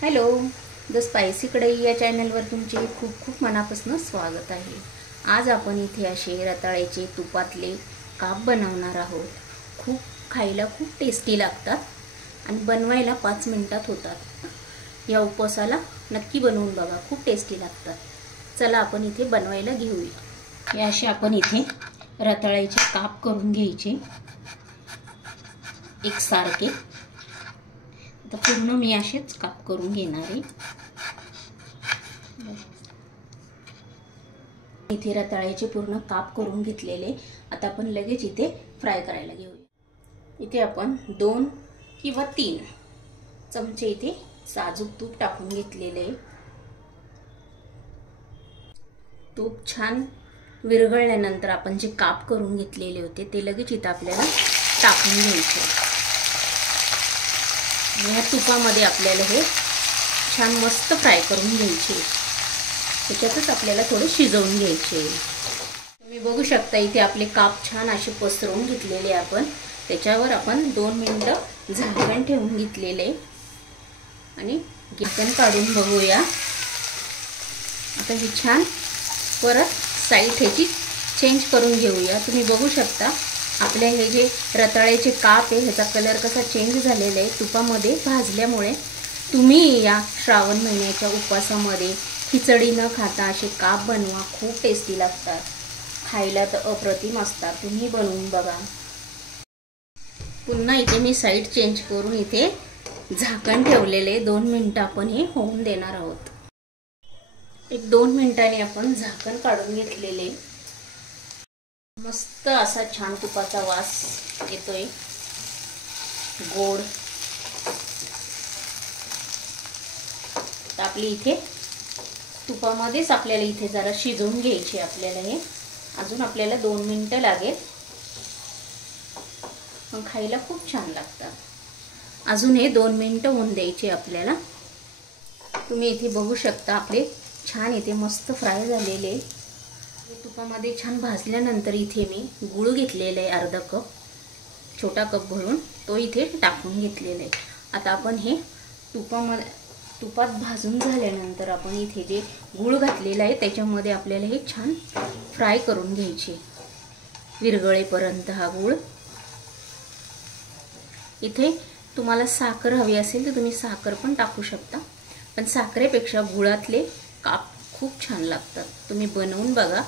Hello, the spicy कढई या चॅनलवर तुमचे खूप खूप मनापासून स्वागत आहे। आज आपण इथे असे रताळ्याचे तुपातले काप बनवणार आहोत। खूप खायला खूप टेस्टी लागतात आणि बनवायला 5 मिनिटात होतात। या उपवासाला नक्की बनवून बघा, खूप टेस्टी लागतात। चला आपण इथे बनवायला घेऊया। हे असे आपण इथे रताळ्याचे काप करून घ्यायचे एकसारखे। आता पूर्ण मी असेच काप करून घेणार आहे। इथे रताळ्याचे पूर्ण काप करून घेतलेले। आता आपण लगेच इथे फ्राय करायला घेऊया। इथे आपण 2 किंवा 3 चमचे इथे साजूक तूप टाकून घेतलेले। तूप छान विरघळल्यानंतर आपण जे काप करून घेतलेले होते ते लगेच इथे आपल्याला टाकून घ्यायचे। या तुपामध्ये आपल्याला हे छान मस्त फ्राय करून घ्यायचे। त्याच्यातच आपल्याला थोडे शिजवून घ्यायचे। तुम्ही बघू शकता इथे आपले काप छान असे पसरवून घेतलेले। आपण त्याच्यावर आपण 2 मिनिटं झाकण ठेवून घेतलेले आणि झाकण काढून बघूया। आता हे छान परत साइड ह्याची चेंज करून घेऊया। तुम्ही बघू शकता आपले हे जे रताळ्याचे काप आहे ह्याचा कलर कसा चेंज झालेला आहे तुपामध्ये भाजल्यामुळे। तुम्ही या श्रावण महिन्याच्या उपवासामध्ये खिचडी न खाता असे काप बनवा, खूप टेस्टी लागतात। खायला तर अप्रतिम असतात। तुम्ही बनवून बघा। पुन्हा इथे मी साइड चेंज करून इथे झाकण ठेवलेले 2 मिनिटं आपण हे होऊन देणार आहोत। 1-2 मिनिटांनी आपण झाकण काढून घेतलेले। मस्त असा छान तुपाचा वास येतोय, गोड। आपली इथे तुपामध्येच आपल्याला इथे जरा शिजवून घ्यायचे। आपल्याला हे अजून आपल्याला 2 मिनिटं लागेल, पण खायला खूप छान लागतात। अजून हे 2 मिनिटं होऊन द्यायचे आपल्याला। तुम्ही इथे बघू शकता आपले छान इथे मस्त फ्राय झालेले। तुपामध्ये छान भाजल्यानंतर इथे मी गूळ घेतलेला आहे अर्धा कप, छोटा कप भरून तो इथे टाकून घेतलेला आहे। आता आपण हे तुपात भाजून झाल्यानंतर आपण इथे जे गूळ घातलेला आहे त्याच्यामध्ये आपल्याला हे छान फ्राय करून घ्यायचे विरघळेपर्यंत हा गूळ। इथे तुम्हाला साखर हवी असेल तर तुम्ही साखर पण टाकू शकता, पण साखरेपेक्षा गुळातले काप खूप छान लागतात। तुम्ही बनवून बघा,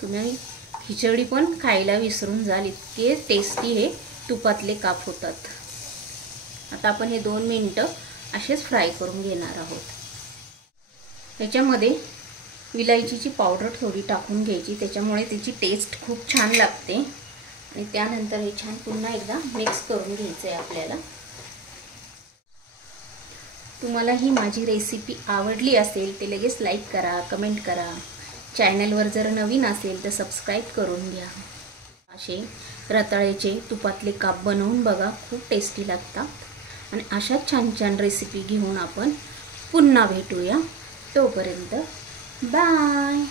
तुम्ही खिचडी पण खायला विसरून जाल, इतके टेस्टी हे तुपातले काप होतात। आता आपण हे 2 मिनिटं असेच फ्राय करून घेणार आहोत। त्याच्यामध्ये विलायचीची पावडर थोडी टाकून घ्यायची, त्याच्यामुळे त्याची टेस्ट खूप छान लागते। आणि त्यानंतर हे छान पुन्हा एकदा मिक्स करून घ्यायचं आहे आपल्याला। तुम्हाला ही माझी रेसिपी आवडली असेल ते लगेच लाईक करा, कमेंट करा। चॅनलवर जर नवीन असेल तर सबस्क्राईब करून घ्या। असे रताळ्याचे तुपातले काप बनवून बघा, खूप टेस्टी लागतात। आणि अशाच छान छान रेसिपी घेऊन आपण पुन्हा भेटूया। तोपर्यंत बाय।